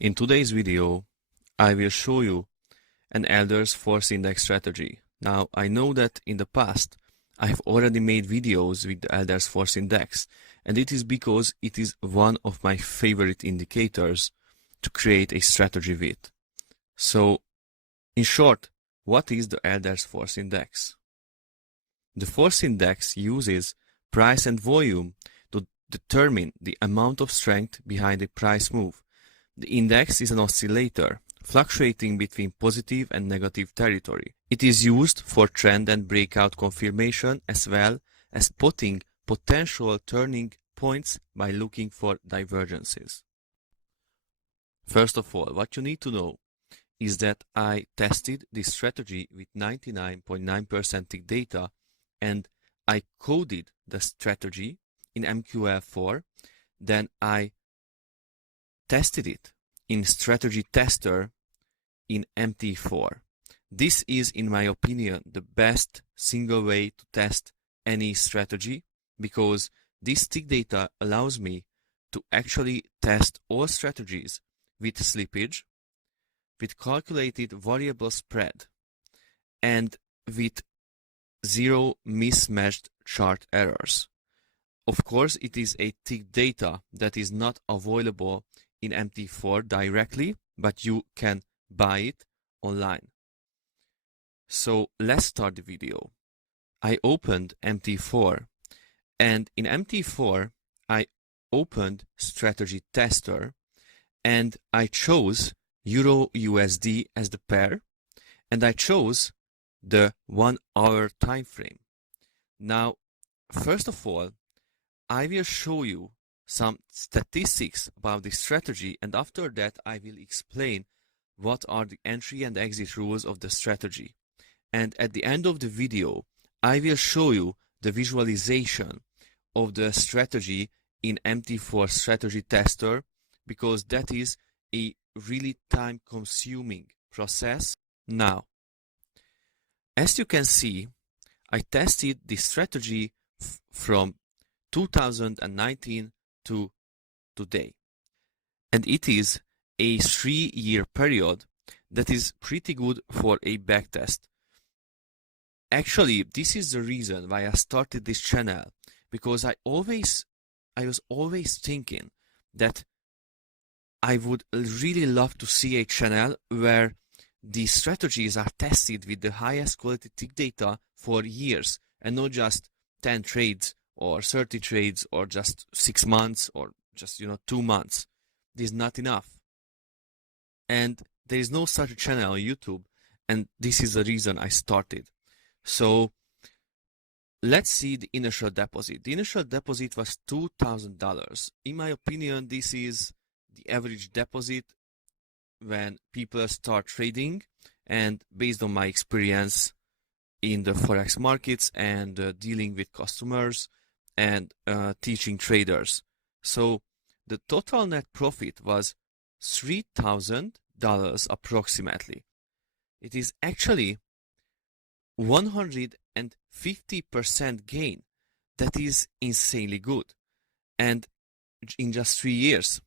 In today's video, I will show you an Elder's Force Index strategy. Now, I know that in the past, I have already made videos with the Elder's Force Index, and it is because it is one of my favorite indicators to create a strategy with. So, in short, what is the Elder's Force Index? The Force Index uses price and volume to determine the amount of strength behind a price move. The index is an oscillator, fluctuating between positive and negative territory. It is used for trend and breakout confirmation as well as spotting potential turning points by looking for divergences. First of all, what you need to know is that I tested this strategy with 99.9% tick data, and I coded the strategy in MQL4. Then I tested it in Strategy Tester in MT4. This is, in my opinion, the best single way to test any strategy, because this tick data allows me to actually test all strategies with slippage, with calculated variable spread, and with zero mismatched chart errors. Of course, it is a tick data that is not available in MT4 directly, but you can buy it online. So let's start the video. I opened MT4, and in MT4 I opened Strategy Tester, and I chose Euro USD as the pair, and I chose the 1 hour time frame. Now, first of all, I will show you some statistics about this strategy, and after that I will explain what are the entry and exit rules of the strategy. And at the end of the video, I will show you the visualization of the strategy in MT4 Strategy Tester, because that is a really time-consuming process. Now, as you can see, I tested this strategy from 2019 to today, and it is a 3-year period that is pretty good for a backtest. Actually, this is the reason why I started this channel, because I was always thinking that I would really love to see a channel where the strategies are tested with the highest quality tick data for years, and not just 10 trades or 30 trades or just 6 months or just 2 months. This is not enough, and there is no such channel on YouTube, and this is the reason I started. So let's see the initial deposit. The initial deposit was $2,000. In my opinion, this is the average deposit when people start trading, and based on my experience in the forex markets and dealing with customers and teaching traders. So the total net profit was $3,000 approximately. It is actually 150% gain. That is insanely good, and in just 3 years,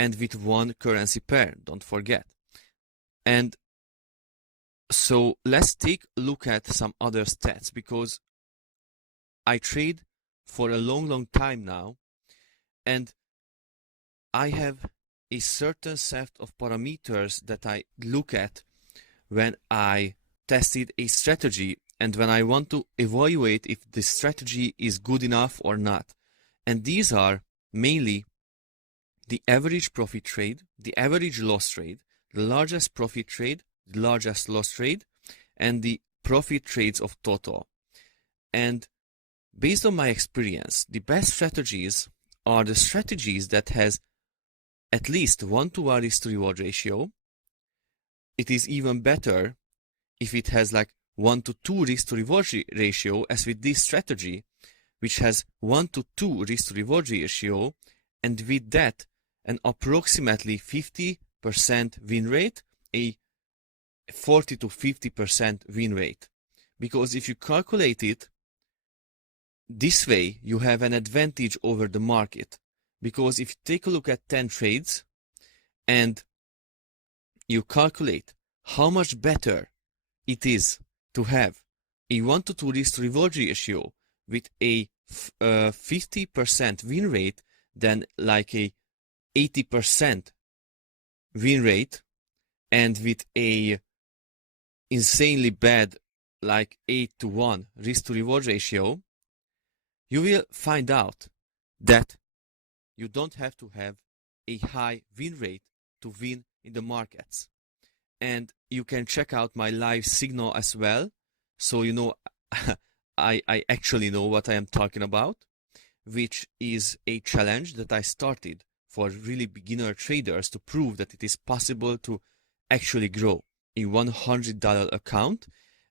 and with one currency pair, don't forget. And so let's take a look at some other stats, because I trade for a long time now, and I have a certain set of parameters that I look at when I tested a strategy and when I want to evaluate if the strategy is good enough or not. And these are mainly the average profit trade, the average loss trade, the largest profit trade, the largest loss trade, and the profit trades of total. And based on my experience, the best strategies are the strategies that has at least 1-to-1 risk to reward ratio. It is even better if it has like 1-to-2 risk to reward ratio, as with this strategy, which has 1-to-2 risk to reward ratio, and with that an approximately 50% win rate, a 40 to 50% win rate. Because if you calculate it this way, you have an advantage over the market. Because if you take a look at 10 trades and you calculate how much better it is to have a 1-to-2 risk-to-reward ratio with a 50% win rate than like a 80% win rate, and with a insanely bad like 8-to-1 risk-to-reward ratio, you will find out that you don't have to have a high win rate to win in the markets. And you can check out my live signal as well, so you know I actually know what I am talking about, which is a challenge that I started for really beginner traders to prove that it is possible to actually grow a $100 account.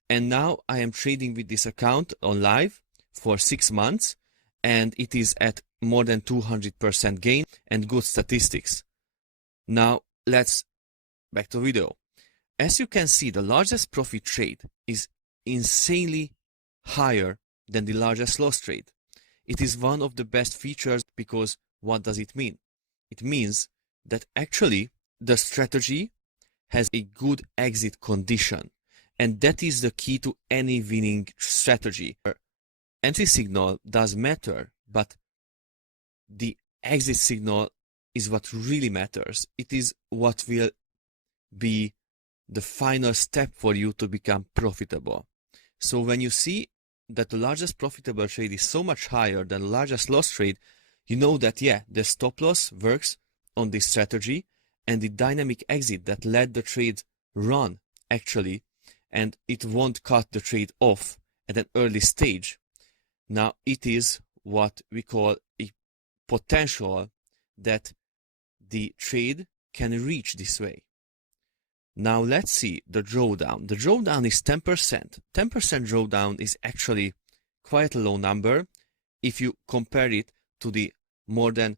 And now I am trading with this account on live for 6 months, and it is at more than 200% gain and good statistics. Now let's back to video. As you can see, the largest profit trade is insanely higher than the largest loss trade. It is one of the best features because what does it mean? It means that actually the strategy has a good exit condition, and that is the key to any winning strategy. Entry signal does matter, but the exit signal is what really matters. It is what will be the final step for you to become profitable. So when you see that the largest profitable trade is so much higher than the largest loss trade, you know that yeah, the stop loss works on this strategy, and the dynamic exit that let the trade run actually, and it won't cut the trade off at an early stage. Now it is what we call a potential that the trade can reach this way. Now let's see the drawdown. The drawdown is 10%. 10% drawdown is actually quite a low number if you compare it to the more than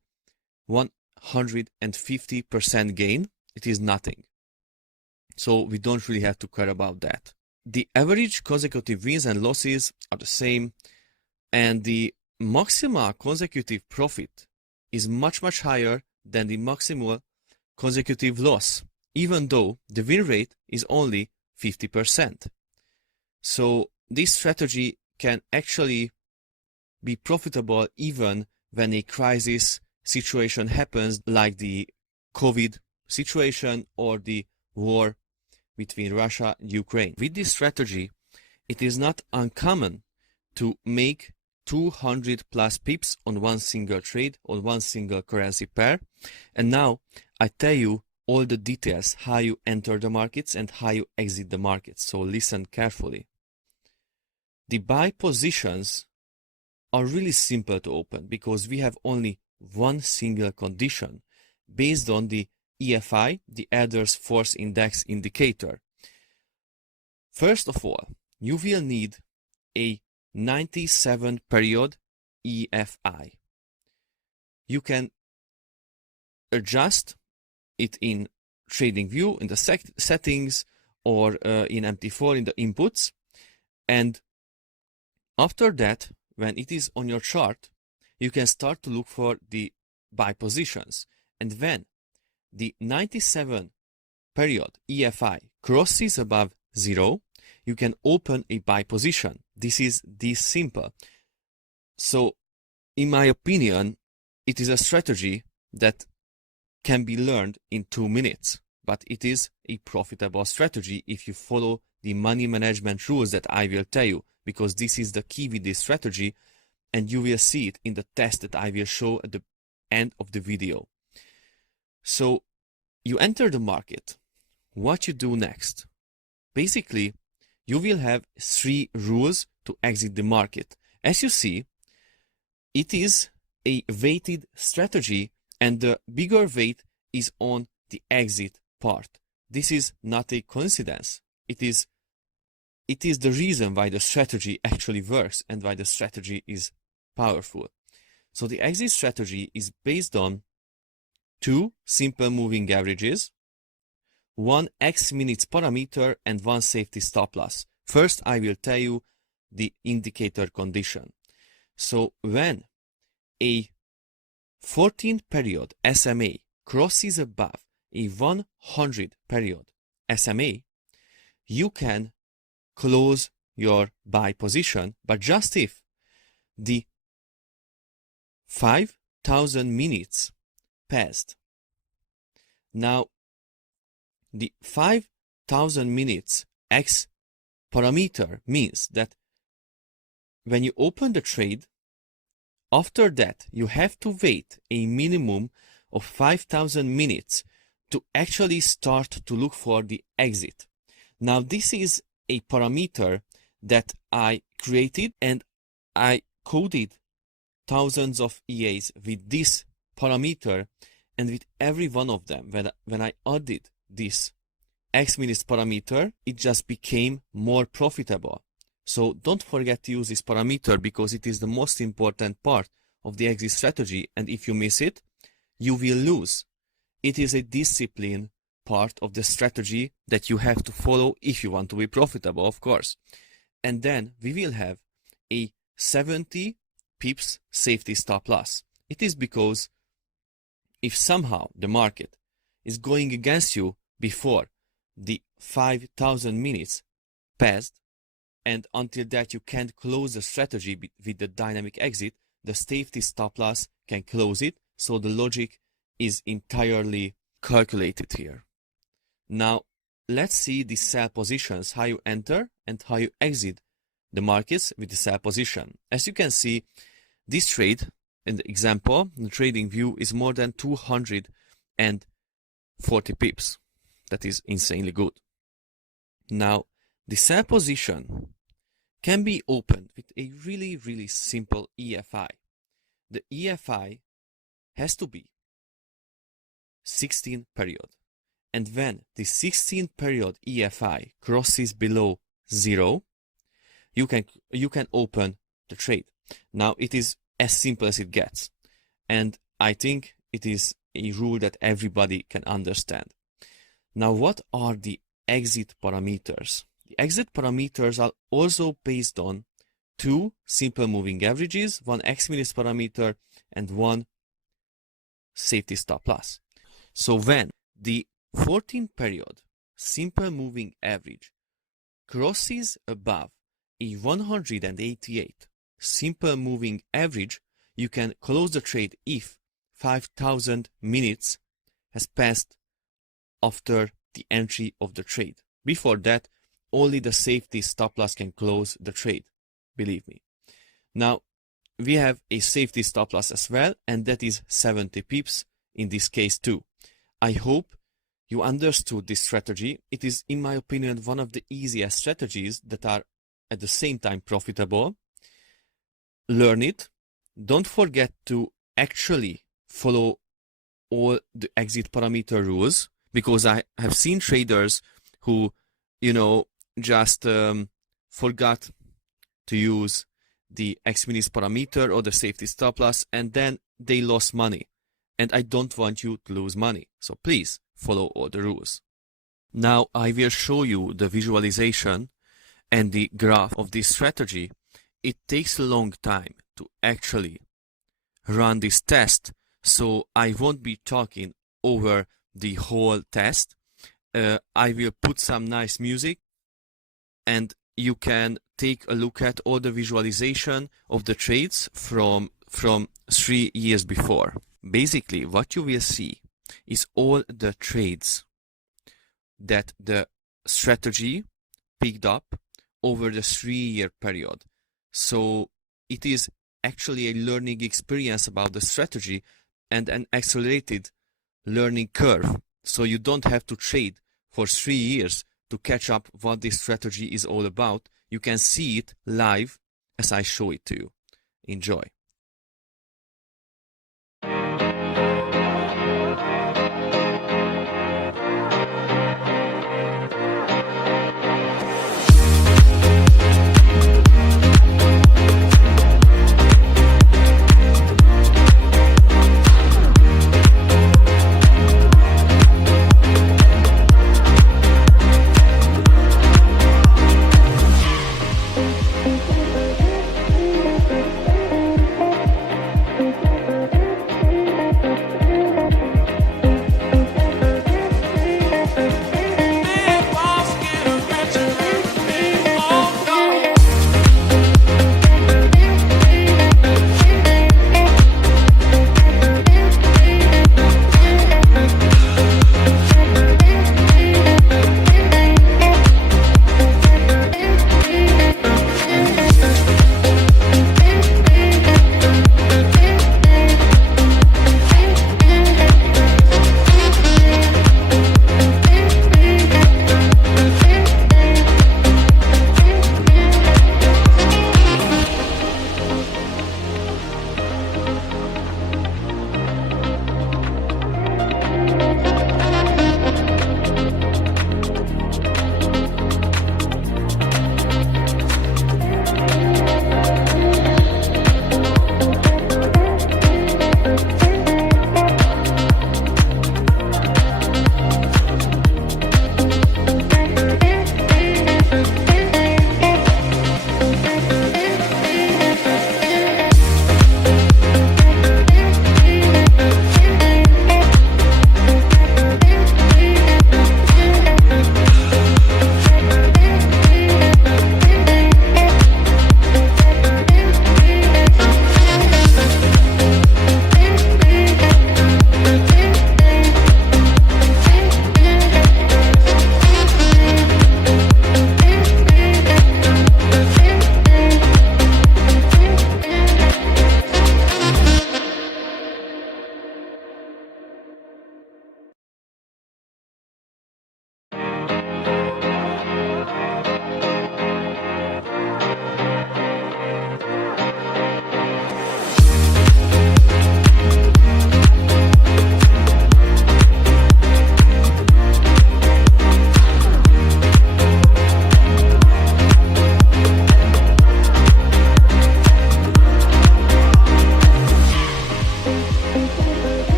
150% gain. It is nothing. So we don't really have to care about that. The average consecutive wins and losses are the same, and the maximal consecutive profit is much higher than the maximal consecutive loss, even though the win rate is only 50%. So this strategy can actually be profitable even when a crisis situation happens, like the COVID situation or the war between Russia and Ukraine. With this strategy, it is not uncommon to make 200 plus pips on one single trade, on one single currency pair. And now I tell you all the details, how you enter the markets and how you exit the markets. So listen carefully. The buy positions are really simple to open because we have only one single condition based on the EFI, the Adverse Force Index indicator. First of all, you will need a 97 period EFI. You can adjust it in TradingView in the settings, or in MT4 in the inputs, and after that, when it is on your chart, you can start to look for the buy positions. And when the 97 period EFI crosses above 0, you can open a buy position. This is this simple. So in my opinion, it is a strategy that can be learned in 2 minutes, but it is a profitable strategy if you follow the money management rules that I will tell you, because this is the key with this strategy, and you will see it in the test that I will show at the end of the video. So you enter the market. What you do next? Basically, you will have 3 rules to exit the market. As you see, it is a weighted strategy, and the bigger weight is on the exit part. This is not a coincidence. It is the reason why the strategy actually works and why the strategy is powerful. So the exit strategy is based on 2 simple moving averages, 1 X minutes parameter, and 1 safety stop loss. First, I will tell you the indicator condition. So when a 14 period SMA crosses above a 100 period SMA, you can close your buy position, but just if the 5,000 minutes passed. Now, the 5,000 minutes X parameter means that when you open the trade, after that you have to wait a minimum of 5,000 minutes to actually start to look for the exit. Now, this is a parameter that I created, and I coded thousands of EAs with this parameter, and with every one of them, when I added this X minutes parameter, it just became more profitable. So don't forget to use this parameter, because it is the most important part of the exit strategy, and if you miss it, you will lose. It is a discipline part of the strategy that you have to follow if you want to be profitable, of course. And then we will have a 70 pips safety stop loss. It is because if somehow the market is going against you before the 5,000 minutes passed, and until that you can't close the strategy with the dynamic exit, the safety stop loss can close it. So the logic is entirely calculated here. Now, let's see the sell positions, how you enter and how you exit the markets with the sell position. As you can see, this trade, in the example, the trading view is more than 240 pips. That is insanely good. Now, the sell position can be opened with a really simple EFI. The EFI has to be 16 period. And when the 16 period EFI crosses below 0, you can open the trade. Now, it is as simple as it gets, and I think it is a rule that everybody can understand. Now, what are the exit parameters? The exit parameters are also based on two simple moving averages, one X minutes parameter and one safety stop loss. So when the 14 period simple moving average crosses above a 188 simple moving average, you can close the trade if 5,000 minutes has passed after the entry of the trade. Before that, only the safety stop loss can close the trade, believe me. Now, we have a safety stop loss as well, and that is 70 pips in this case too. I hope you understood this strategy. It is, in my opinion, one of the easiest strategies that are at the same time profitable. Learn it. Don't forget to actually follow all the exit parameter rules, because I have seen traders who, just forgot to use the X minutes parameter or the safety stop loss, and then they lost money. And I don't want you to lose money. So please follow all the rules. Now I will show you the visualization and the graph of this strategy. It takes a long time to actually run this test, so I won't be talking over the whole test. I will put some nice music, and you can take a look at all the visualization of the trades from 3 years before. Basically, what you will see is all the trades that the strategy picked up over the 3-year period. So it is actually a learning experience about the strategy and an accelerated learning curve. So you don't have to trade for 3 years to catch up what this strategy is all about. You can see it live as I show it to you. Enjoy.